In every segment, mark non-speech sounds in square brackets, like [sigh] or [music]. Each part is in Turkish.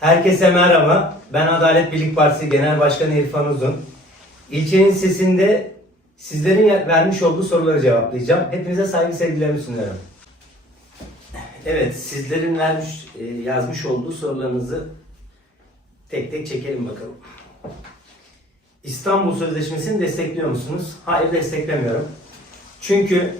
Herkese merhaba. Ben Adalet Birlik Partisi Genel Başkanı İrfan Uzun. İlçenin sesinde sizlerin vermiş olduğu soruları cevaplayacağım. Hepinize saygı sevgilerimi sunuyorum. Evet, sizlerin vermiş, e, yazmış olduğu sorularınızı tek tek çekelim bakalım. İstanbul Sözleşmesi'ni destekliyor musunuz? Hayır, desteklemiyorum. Çünkü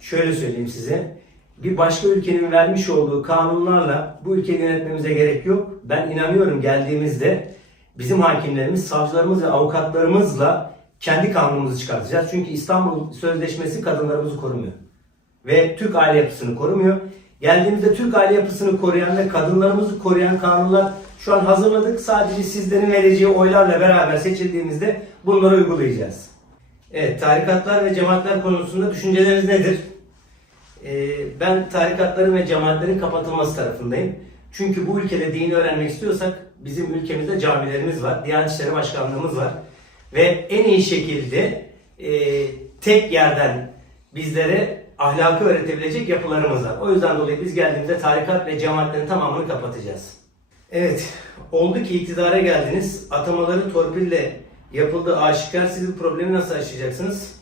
şöyle söyleyeyim size. Bir başka ülkenin vermiş olduğu kanunlarla bu ülkeyi yönetmemize gerek yok. Ben inanıyorum geldiğimizde bizim hakimlerimiz, savcılarımız ve avukatlarımızla kendi kanunumuzu çıkartacağız. Çünkü İstanbul Sözleşmesi kadınlarımızı korumuyor. Ve Türk aile yapısını korumuyor. Geldiğimizde Türk aile yapısını koruyan ve kadınlarımızı koruyan kanunlar şu an hazırladık. Sadece sizlerin vereceği oylarla beraber seçildiğimizde bunları uygulayacağız. Evet, tarikatlar ve cemaatler konusunda düşünceleriniz nedir? Ee, ben tarikatların ve cemaatlerin kapatılması tarafındayım. Çünkü bu ülkede dini öğrenmek istiyorsak bizim ülkemizde camilerimiz var, Diyanet İşleri Başkanlığımız var. Ve en iyi şekilde e, tek yerden bizlere ahlakı öğretebilecek yapılarımız var. O yüzden dolayı biz geldiğimizde tarikat ve cemaatlerin tamamını kapatacağız. Evet, oldu ki iktidara geldiniz. Atamaları torpille yapıldı aşikar. Siz bu problemi nasıl aşacaksınız?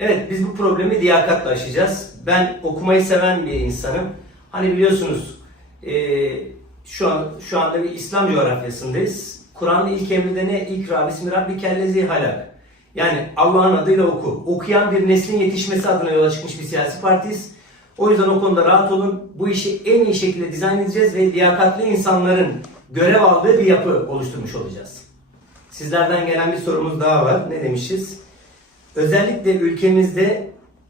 Evet, biz bu problemi liyakatla aşacağız. Ben okumayı seven bir insanım. Hani biliyorsunuz eee, şu an şu anda bir İslam coğrafyasındayız. Kur'an'ın ilk emrinde ne? İkra, Bismi Rabbi kellezi halak. Yani Allah'ın adıyla oku. Okuyan bir neslin yetişmesi adına yola çıkmış bir siyasi partiyiz. O yüzden o konuda rahat olun. Bu işi en iyi şekilde dizayn edeceğiz ve liyakatli insanların görev aldığı bir yapı oluşturmuş olacağız. Sizlerden gelen bir sorumuz daha var. Ne demişiz? Özellikle ülkemizde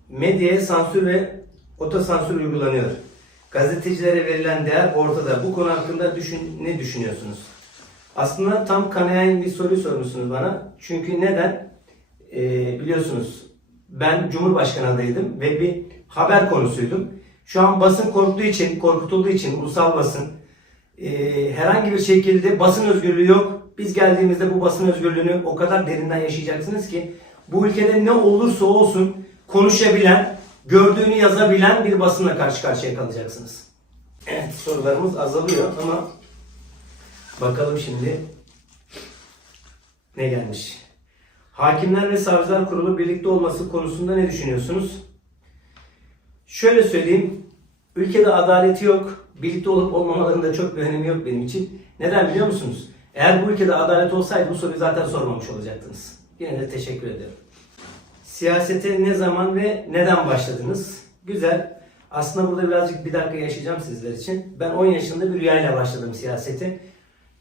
medyaya sansür ve otosansür uygulanıyor. Gazetecilere verilen değer ortada. Bu konu hakkında düşün, ne düşünüyorsunuz? Aslında tam kanayan bir soru sormuşsunuz bana. Çünkü neden? Ee, biliyorsunuz ben Cumhurbaşkanı adayıydım ve bir haber konusuydum. Şu an basın korktuğu için, korkutulduğu için ulusal basın e, herhangi bir şekilde basın özgürlüğü yok. Biz geldiğimizde bu basın özgürlüğünü o kadar derinden yaşayacaksınız ki bu ülkede ne olursa olsun konuşabilen, gördüğünü yazabilen bir basınla karşı karşıya kalacaksınız. Evet sorularımız azalıyor ama bakalım şimdi ne gelmiş. Hakimler ve Savcılar Kurulu birlikte olması konusunda ne düşünüyorsunuz? Şöyle söyleyeyim. Ülkede adaleti yok. Birlikte olup olmamalarında çok bir önemi yok benim için. Neden biliyor musunuz? Eğer bu ülkede adalet olsaydı bu soruyu zaten sormamış olacaktınız. Yine de teşekkür ederim. Siyasete ne zaman ve neden başladınız? Güzel. Aslında burada birazcık bir dakika yaşayacağım sizler için. Ben 10 yaşında bir rüyayla başladım siyasete.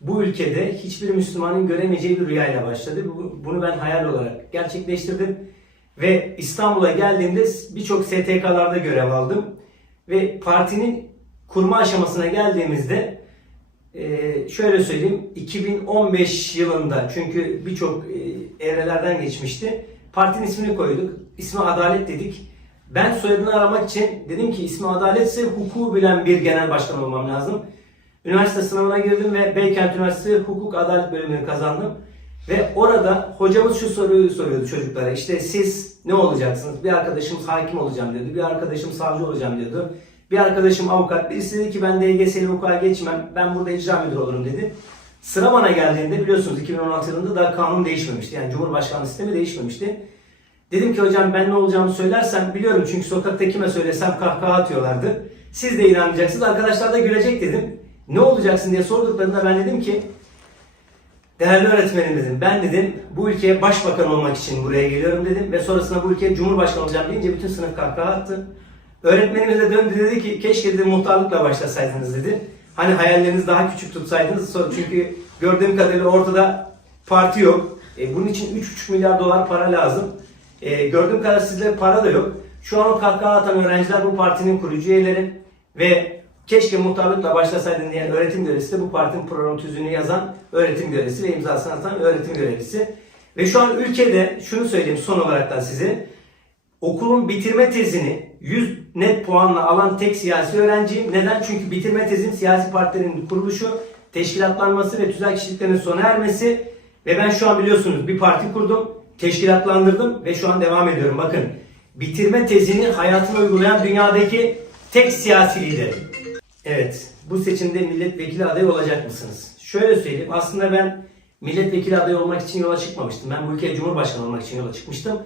Bu ülkede hiçbir Müslümanın göremeyeceği bir rüyayla başladı. Bu- Bunu ben hayal olarak gerçekleştirdim. Ve İstanbul'a geldiğimde birçok STK'larda görev aldım. Ve partinin kurma aşamasına geldiğimizde ee, şöyle söyleyeyim 2015 yılında çünkü birçok e, evrelerden geçmişti. Partinin ismini koyduk. İsmi Adalet dedik. Ben soyadını aramak için dedim ki ismi Adalet ise hukuku bilen bir genel başkan olmam lazım. Üniversite sınavına girdim ve Beykent Üniversitesi Hukuk Adalet bölümünü kazandım. Ve orada hocamız şu soruyu soruyordu çocuklara. İşte siz ne olacaksınız? Bir arkadaşımız hakim olacağım diyordu. Bir arkadaşım savcı olacağım diyordu. Bir arkadaşım avukat. Birisi dedi ki ben DGS'li hukuka geçmem. Ben burada icra müdürü olurum dedi. Sıra bana geldiğinde biliyorsunuz 2016 yılında daha kanun değişmemişti. Yani Cumhurbaşkanlığı sistemi değişmemişti. Dedim ki hocam ben ne olacağımı söylersem biliyorum çünkü sokakta kime söylesem kahkaha atıyorlardı. Siz de inanmayacaksınız. Arkadaşlar da gülecek dedim. Ne olacaksın diye sorduklarında ben dedim ki Değerli öğretmenim dedim. Ben dedim bu ülkeye başbakan olmak için buraya geliyorum dedim. Ve sonrasında bu ülkeye cumhurbaşkanı olacağım deyince bütün sınıf kahkaha attı. Öğretmenimiz de döndü dedi ki keşke dedi muhtarlıkla başlasaydınız dedi. Hani hayallerinizi daha küçük tutsaydınız. Çünkü gördüğüm kadarıyla ortada parti yok. E, bunun için 3,5 milyar dolar para lazım. E, gördüğüm kadarıyla sizde para da yok. Şu an o kahkaha atan öğrenciler bu partinin kurucu üyeleri ve keşke muhtarlıkla başlasaydın diyen öğretim görevlisi de bu partinin program tüzüğünü yazan öğretim görevlisi ve imzasını atan öğretim görevlisi. Ve şu an ülkede şunu söyleyeyim son olaraktan size. Okulun bitirme tezini 100 net puanla alan tek siyasi öğrenciyim. Neden? Çünkü bitirme tezim siyasi partilerin kuruluşu, teşkilatlanması ve tüzel kişiliklerin sona ermesi ve ben şu an biliyorsunuz bir parti kurdum, teşkilatlandırdım ve şu an devam ediyorum. Bakın bitirme tezini hayatıma uygulayan dünyadaki tek siyasi liderim. Evet, bu seçimde milletvekili adayı olacak mısınız? Şöyle söyleyeyim. Aslında ben milletvekili adayı olmak için yola çıkmamıştım. Ben bu ülkeye cumhurbaşkanı olmak için yola çıkmıştım.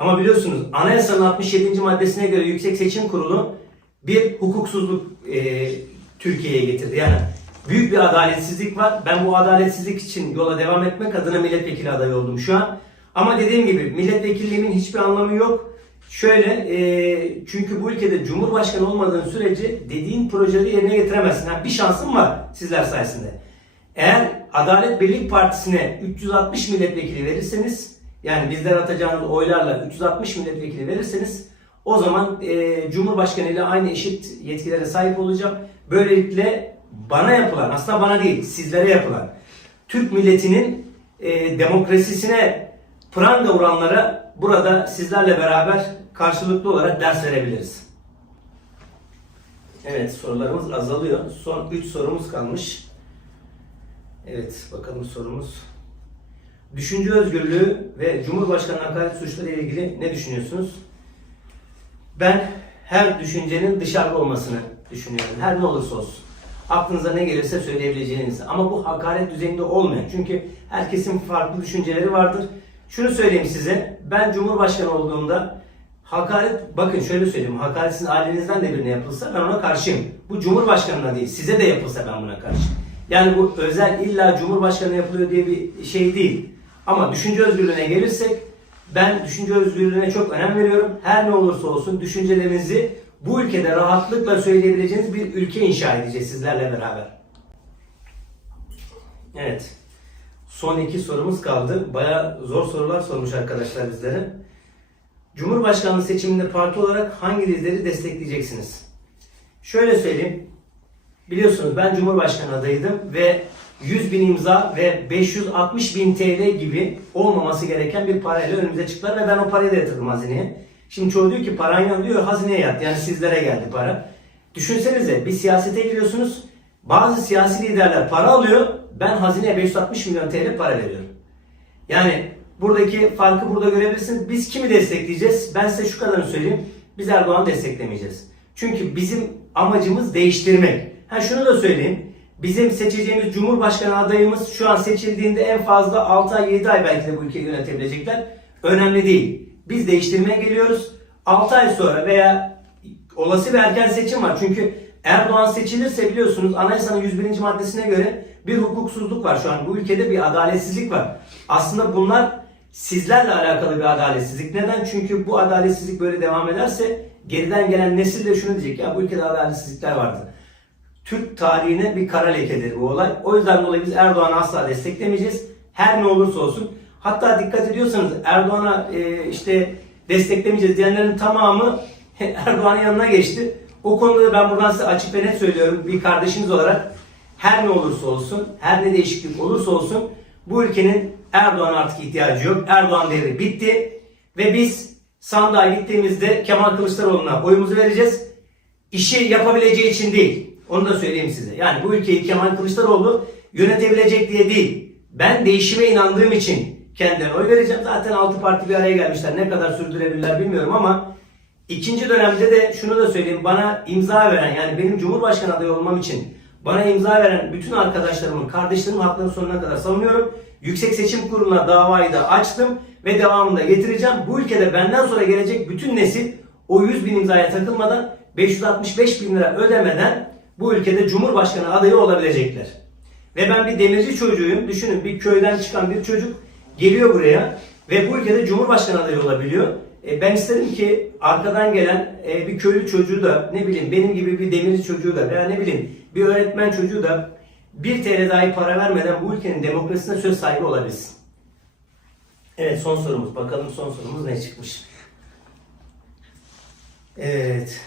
Ama biliyorsunuz anayasanın 67. maddesine göre Yüksek Seçim Kurulu bir hukuksuzluk e, Türkiye'ye getirdi. Yani büyük bir adaletsizlik var. Ben bu adaletsizlik için yola devam etmek adına milletvekili adayı oldum şu an. Ama dediğim gibi milletvekilliğimin hiçbir anlamı yok. Şöyle, e, çünkü bu ülkede cumhurbaşkanı olmadığın sürece dediğin projeleri yerine getiremezsin. Ha, bir şansın var sizler sayesinde. Eğer Adalet Birlik Partisi'ne 360 milletvekili verirseniz, yani bizden atacağınız oylarla 360 milletvekili verirseniz, o zaman e, Cumhurbaşkanı ile aynı eşit yetkilere sahip olacağım. Böylelikle bana yapılan, aslında bana değil, sizlere yapılan, Türk milletinin e, demokrasisine pranga vuranlara burada sizlerle beraber karşılıklı olarak ders verebiliriz. Evet sorularımız azalıyor. Son 3 sorumuz kalmış. Evet bakalım sorumuz. Düşünce özgürlüğü ve Cumhurbaşkanı hakaret suçları ile ilgili ne düşünüyorsunuz? Ben her düşüncenin dışarıda olmasını düşünüyorum. Her ne olursa olsun. Aklınıza ne gelirse söyleyebileceğiniz. Ama bu hakaret düzeyinde olmayan. Çünkü herkesin farklı düşünceleri vardır. Şunu söyleyeyim size. Ben Cumhurbaşkanı olduğumda hakaret, bakın şöyle söyleyeyim. Hakaret sizin ailenizden de birine yapılsa ben ona karşıyım. Bu Cumhurbaşkanına değil. Size de yapılsa ben buna karşıyım. Yani bu özel illa Cumhurbaşkanı yapılıyor diye bir şey değil. Ama düşünce özgürlüğüne gelirsek ben düşünce özgürlüğüne çok önem veriyorum. Her ne olursa olsun düşüncelerinizi bu ülkede rahatlıkla söyleyebileceğiniz bir ülke inşa edeceğiz sizlerle beraber. Evet. Son iki sorumuz kaldı. Baya zor sorular sormuş arkadaşlar bizlere. Cumhurbaşkanlığı seçiminde parti olarak hangi lideri destekleyeceksiniz? Şöyle söyleyeyim. Biliyorsunuz ben Cumhurbaşkanı adayıydım ve 100 bin imza ve 560 bin TL gibi olmaması gereken bir parayla önümüze çıktılar ve ben o parayı da yatırdım hazineye. Şimdi çoğu diyor ki paran yok diyor hazineye yat yani sizlere geldi para. Düşünsenize bir siyasete giriyorsunuz bazı siyasi liderler para alıyor ben hazineye 560 milyon TL para veriyorum. Yani buradaki farkı burada görebilirsiniz. Biz kimi destekleyeceğiz? Ben size şu kadarını söyleyeyim. Biz Erdoğan'ı desteklemeyeceğiz. Çünkü bizim amacımız değiştirmek. Ha şunu da söyleyeyim. Bizim seçeceğimiz Cumhurbaşkanı adayımız şu an seçildiğinde en fazla 6 ay 7 ay belki de bu ülkeyi yönetebilecekler. Önemli değil. Biz değiştirmeye geliyoruz. 6 ay sonra veya olası bir erken seçim var. Çünkü Erdoğan seçilirse biliyorsunuz anayasanın 101. maddesine göre bir hukuksuzluk var şu an. Bu ülkede bir adaletsizlik var. Aslında bunlar sizlerle alakalı bir adaletsizlik. Neden? Çünkü bu adaletsizlik böyle devam ederse geriden gelen nesil de şunu diyecek ya bu ülkede adaletsizlikler vardı. Türk tarihine bir kara lekedir bu olay. O yüzden dolayı biz Erdoğan'ı asla desteklemeyeceğiz. Her ne olursa olsun. Hatta dikkat ediyorsanız Erdoğan'a e, işte desteklemeyeceğiz diyenlerin tamamı [laughs] Erdoğan'ın yanına geçti. O konuda da ben buradan size açık ve net söylüyorum bir kardeşiniz olarak her ne olursa olsun, her ne değişiklik olursa olsun bu ülkenin Erdoğan'a artık ihtiyacı yok. Erdoğan devri bitti ve biz sandığa gittiğimizde Kemal Kılıçdaroğlu'na oyumuzu vereceğiz. İşi yapabileceği için değil. Onu da söyleyeyim size. Yani bu ülkeyi Kemal Kılıçdaroğlu yönetebilecek diye değil. Ben değişime inandığım için kendilerine oy vereceğim. Zaten altı parti bir araya gelmişler. Ne kadar sürdürebilirler bilmiyorum ama ikinci dönemde de şunu da söyleyeyim. Bana imza veren yani benim Cumhurbaşkanı adayı olmam için bana imza veren bütün arkadaşlarımın, kardeşlerimin haklarını sonuna kadar savunuyorum. Yüksek Seçim Kurulu'na davayı da açtım ve devamında getireceğim. Bu ülkede benden sonra gelecek bütün nesil o 100 bin imzaya takılmadan 565 bin lira ödemeden bu ülkede Cumhurbaşkanı adayı olabilecekler. Ve ben bir demirci çocuğuyum. Düşünün bir köyden çıkan bir çocuk geliyor buraya ve bu ülkede Cumhurbaşkanı adayı olabiliyor. E, ben isterim ki arkadan gelen e, bir köylü çocuğu da ne bileyim benim gibi bir demirci çocuğu da veya ne bileyim bir öğretmen çocuğu da 1 TL dahi para vermeden bu ülkenin demokrasisine söz sahibi olabilsin. Evet son sorumuz. Bakalım son sorumuz ne çıkmış. Evet.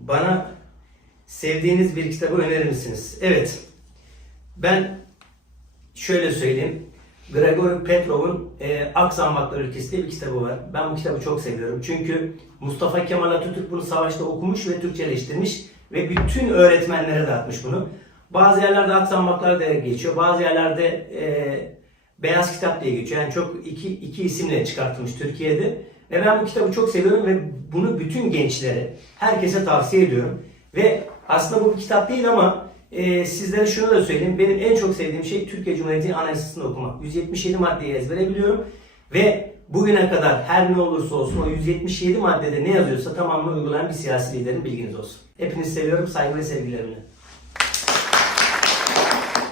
Bana sevdiğiniz bir kitabı önerir misiniz? Evet. Ben şöyle söyleyeyim. Gregory Petrov'un e, Aksanmaklar Ülkesi diye bir kitabı var. Ben bu kitabı çok seviyorum. Çünkü Mustafa Kemal Atatürk bunu savaşta okumuş ve Türkçeleştirmiş ve bütün öğretmenlere dağıtmış bunu. Bazı yerlerde Aksanmaklar diye geçiyor. Bazı yerlerde e, Beyaz Kitap diye geçiyor. Yani çok iki, iki isimle çıkartılmış Türkiye'de. Ve ben bu kitabı çok seviyorum ve bunu bütün gençlere, herkese tavsiye ediyorum. Ve aslında bu bir kitap değil ama e, sizlere şunu da söyleyeyim. Benim en çok sevdiğim şey Türkiye Cumhuriyeti Anayasası'nı okumak. 177 maddeyi ezbere biliyorum. Ve bugüne kadar her ne olursa olsun o 177 maddede ne yazıyorsa tamamını uygulayan bir siyasi liderin bilginiz olsun. Hepinizi seviyorum. Saygı ve sevgilerimle.